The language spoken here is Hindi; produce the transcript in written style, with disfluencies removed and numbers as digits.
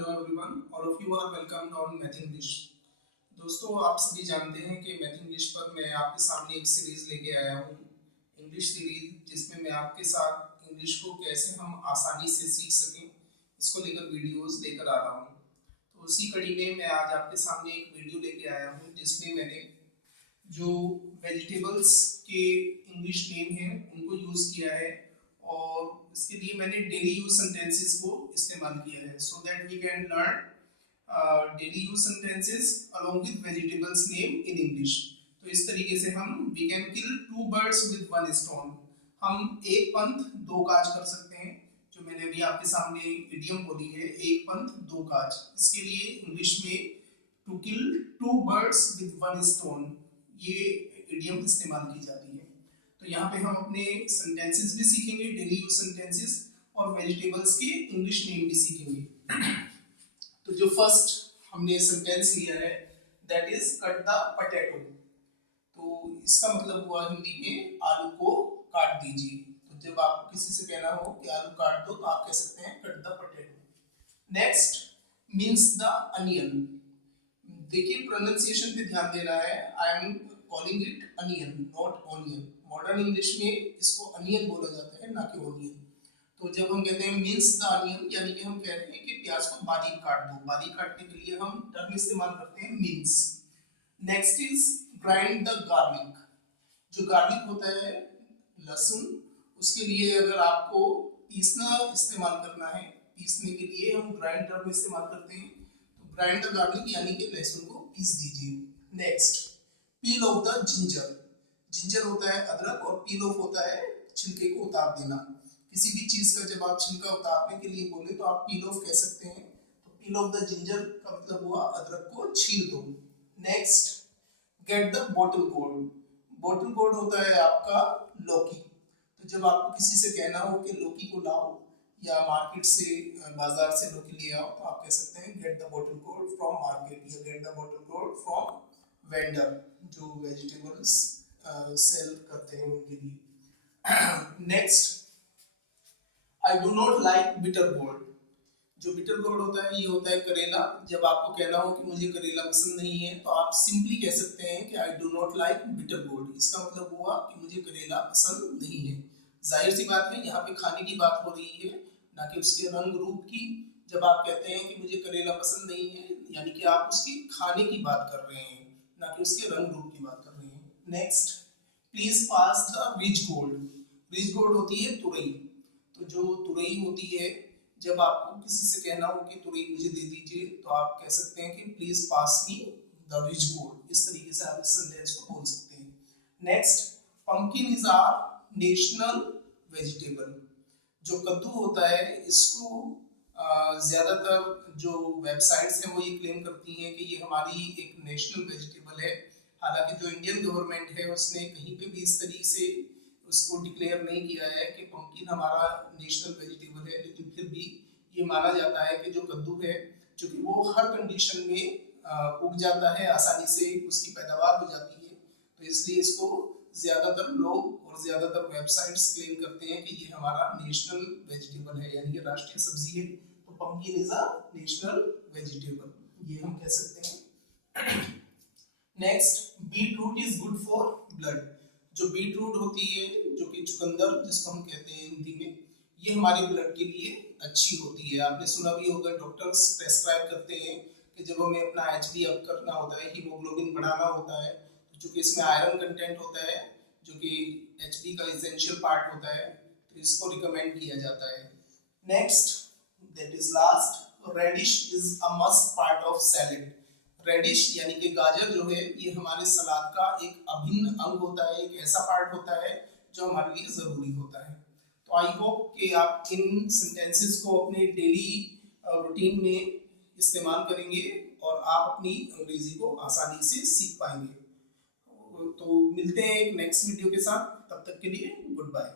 Hello everyone, all of you are welcome on math English. दोस्तों, आप सभी जानते हैं कि मैथ इंग्लिश पर मैं आपके सामने एक सीरीज लेके आया हूँ, इंग्लिश सीरीज, जिसमें मैं आपके साथ इंग्लिश को कैसे हम आसानी से सीख सकें, इसको लेकर वीडियोस लेकर आ रहा हूँ। तो उसी कड़ी में मैं आज आपके सामने एक वीडियो लेके आया हूँ, जिसमें मैंने जो वेजिटेबल्स के इंग्लिश नेम हैं उनको यूज़ किया है, और इसके लिए मैंने डेली यूज सेंटेंसेस को इस्तेमाल किया है, so that we can learn daily use sentences along with vegetables name in English. तो इस तरीके से हम we can kill two birds with one stone, हम एक पंथ दो काज कर सकते हैं। जो मैंने अभी आपके सामने इडियम बोली है, एक पंथ दो काज, इसके लिए इंग्लिश में to kill two birds with one stone ये इडियम इस्तेमाल की जाती है। तो यहाँ पे हम अपने सेंटेंसेस भी सीखेंगे, डेली यूज सेंटेंसेस, और वेजिटेबल्स के इंग्लिश नेम भी सीखेंगे। तो जो फर्स्ट हमने सेंटेंस लिया है, that is cut the potato. तो इसका मतलब हुआ हिंदी में आलू को काट दीजिए। तो जब आपको किसी से कहना हो कि आलू काट दो, तो आप कह सकते हैं cut the potato. Next, means the onion. देखिए, प्रोनाउंसिएशन पे ध्यान देना है। I am calling it onion, not onion. Modern English में इसको अनियन बोला जाता है, ना कि ऑनियन। तो जब हम कहते हैं मीन्स द अनियन, यानी कि हम कह रहे हैं कि प्याज को बारीक काट दो। बारीक काटने के लिए हम टर्म इस्तेमाल करते हैं means. Next is grind the garlic. जो गार्लिक होता है, लहसुन, उसके लिए अगर आपको पीसना इस्तेमाल करना है, पीसने के लिए हम ग्राइंड टर्म इस्तेमाल करते हैं। तो ग्राइंड द गार्लिक यानी कि लहसुन को पीस दीजिए। Next, peel of the ginger. Ginger होता है अदरक, और पील ऑफ होता है छिलके को उतार देना। किसी भी चीज का जब आप छिलका उतारने के लिए बोले तो आप पील ऑफ कह सकते हैं। तो पील ऑफ द जिंजर का मतलब हुआ अदरक को छील दो। Next, gate the bottle gourd. Bottle gourd होता है आपका लौकी। तो जब आपको किसी से कहना हो कि लौकी को लाओ, या मार्केट से, बाजार से लौकी ले आओ, तो आप कह सकते हैं get the bottle gourd from market, या get the bottle gourd from vendor, जो वेजिटेबल्स सेल करते हैं उनके लिए। Next, I do not like bitter gourd. जो बिटर गोर्ड होता है, ये होता है करेला। जब आपको कहना हो कि मुझे करेला पसंद नहीं है, तो आप सिंपली कह सकते हैं कि आई do not like bitter gourd. इसका मतलब हुआ कि मुझे करेला पसंद नहीं है। जाहिर सी बात है, यहाँ पे खाने की बात हो रही है, ना कि उसके रंग रूप की। जब आप कहते हैं कि मुझे करेला पसंद नहीं है, यानी कि आप उसकी खाने की बात कर रहे हैं, ना कि उसके रंग रूप की बात कर रहे हैं। Next, please pass the rich gold. Rich gold होती है तुरई। तो जो तुरई होती है, जब आपको किसी से कहना हो कि तुरई मुझे दे दीजिए, तो आप कह सकते हैं कि please pass me the rich gold. इस तरीके से आप इस सेंटेंस को बोल सकते हैं। Next, pumpkin is our national vegetable. जो कद्दू होता है, इसको ज्यादातर जो वेबसाइट्स हैं वो ये क्लेम करती हैं कि ये हमारी एक नेशनल वेजिटेबल है। हालांकि जो इंडियन गवर्नमेंट है, उसने कहीं पे भी इस तरीके से उसको डिक्लेयर नहीं किया है कि पंपकिन हमारा नेशनल वेजिटेबल है, लेकिन फिर भी ये माना जाता है कि जो कद्दू है, चूंकि वो हर कंडीशन में उग जाता है, आसानी से उसकी पैदावार हो जाती है, तो इसलिए इसको ज्यादातर लोग और ज्यादातर वेबसाइट्स क्लेम करते हैं कि ये हमारा नेशनल वेजिटेबल है, यानी कि राष्ट्रीय सब्जी है। तो pumpkin is a national vegetable, ये हम कह सकते हैं। Next, beetroot is good for blood. जो बीट रूट होती है, जो कि चुकंदर जिसको हम कहते हैं हिंदी में, ये हमारे ब्लड के लिए अच्छी होती है। आपने सुना भी होगा, डॉक्टर्स प्रेस्क्राइब करते हैं कि जब हमें अपना एचबी अप करना होता है, हीमोग्लोबिन बढ़ाना होता है, तो चूंकि इसमें आयरन कंटेंट होता है, जो कि एचबी का एसेंशियल पार्ट होता है, तो इसको रिकमेंड किया जाता है। Next, that is last, radish is a must part of salad. Radish यानी कि गाजर जो है, ये हमारे सलाद का एक अभिन्न अंग होता है, एक ऐसा पार्ट होता है जो हमारे लिए जरूरी होता है। तो आई होप कि आप इन सेंटेंसेस को अपने डेली रूटीन में इस्तेमाल करेंगे, और आप अपनी अंग्रेजी को आसानी से सीख पाएंगे। तो मिलते हैं एक नेक्स्ट वीडियो के साथ, तब तक के लिए गुड बाय।